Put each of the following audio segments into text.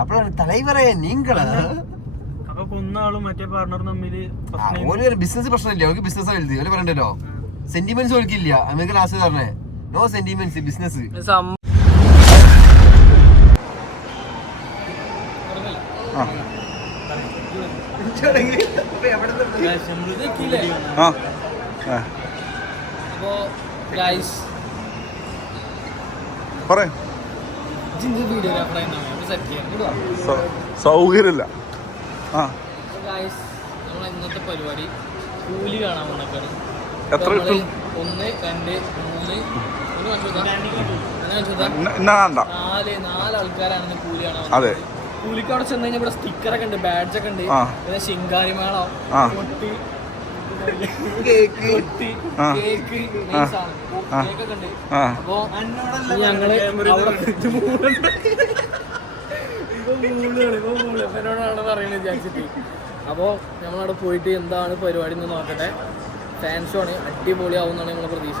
അപ്പോഴാണ് തലൈവറേ നീങ്കള് അപ്പൊ കൊന്നാളും മറ്റേ പാർട്ണറും തമ്മില് ഒരു ബിസിനസ് പ്രശ്നമില്ല, അവർക്ക് ബിസിനസ് വലുത് അവര് പറയണ്ടല്ലോ. സെന്റിമെന്റ്സ് ഒരിക്കില്ല. അമേരിക്കൻ ലാസ്റ്റ് പറഞ്ഞേ നോ സെന്റിമെന്റ്സ് ബിസിനസ്. സൗകര്യമില്ല. ഇന്നത്തെ പരിപാടി കൂലി കാണാൻ പോണക്കാണ്. എത്ര കിട്ടും? 1 2 3 4 ആൾക്കാരാണ് കൂലി കാണാൻ. അതെ, കൂലിക്ക് അവിടെ ചെന്ന് കഴിഞ്ഞാൽ ഇവിടെ സ്റ്റിക്കറൊക്കെ ഉണ്ട്, ബാഡ്ജൊക്കെ ഉണ്ട്, പിന്നെ ശിങ്കാരിമേള, കൊട്ടി, കേക്ക്, കേക്കൊക്കെ ഉണ്ട്. അപ്പൊ ഞങ്ങള് എന്നോടാണ് പറയുന്നത് വിചാരിച്ചിട്ട്. അപ്പോൾ നമ്മളവിടെ പോയിട്ട് എന്താണ് പരിപാടി എന്ന് നോക്കട്ടെ. ഫാൻ ഷോ ആണ്, അടിപൊളിയാവും എന്നാണ് നമ്മളെ പ്രതീക്ഷ.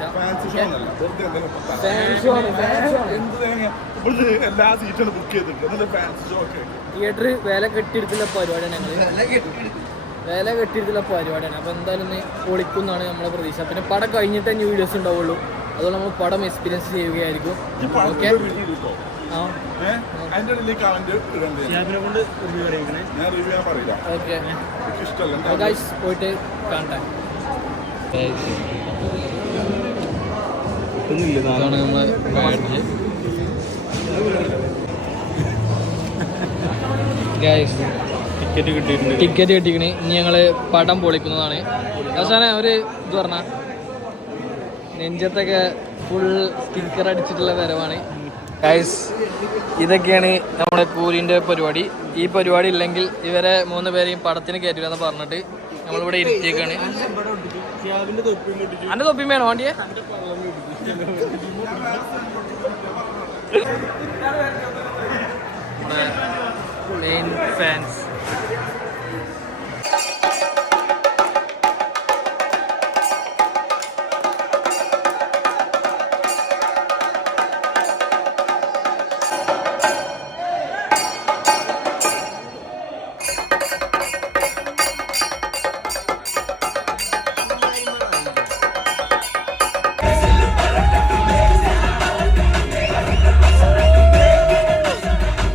തിയേറ്റർ വില കെട്ടിയെടുത്തുള്ള പരിപാടിയാണ്, വില കെട്ടിയെടുത്തുള്ള പരിപാടിയാണ്. അപ്പോൾ എന്തായാലും ഒന്ന് പൊളിക്കുന്നാണ് നമ്മളെ പ്രതീക്ഷ. പിന്നെ പടം കഴിഞ്ഞിട്ട് തന്നെ വീഡിയോസ് ഉണ്ടാവുള്ളൂ, അതുകൊണ്ട് നമ്മൾ പടം എക്സ്പീരിയൻസ് ചെയ്യുകയായിരിക്കും. ഓക്കെ, പോയിട്ട് കാണട്ടെ. ഇതാണ് നമ്മളെ ബാഡ്ജ്. ടിക്കറ്റ് കിട്ടിക്കണ്. ഇനി ഞങ്ങള് പടം പൊളിക്കുന്നതാണ്. അവസാനം ഒരു ഇത് പറഞ്ഞ നെഞ്ചത്തൊക്കെ ഫുൾ സ്റ്റിക്കർ അടിച്ചിട്ടുള്ള വരവാണ്. ഗൈസ്, ഇതൊക്കെയാണ് നമ്മുടെ കൂലിൻ്റെ പരിപാടി. ഈ പരിപാടി ഇല്ലെങ്കിൽ ഇവരെ 3 പേരെയും പടത്തിന് കയറ്റില്ല എന്ന് പറഞ്ഞിട്ട് നമ്മളിവിടെ ഇരുത്തിയേക്കാണ്. എൻ്റെ തൊപ്പിയും വേണോ വണ്ടിയെ? നമ്മുടെ പ്ലെയിൻ ഫാൻസ്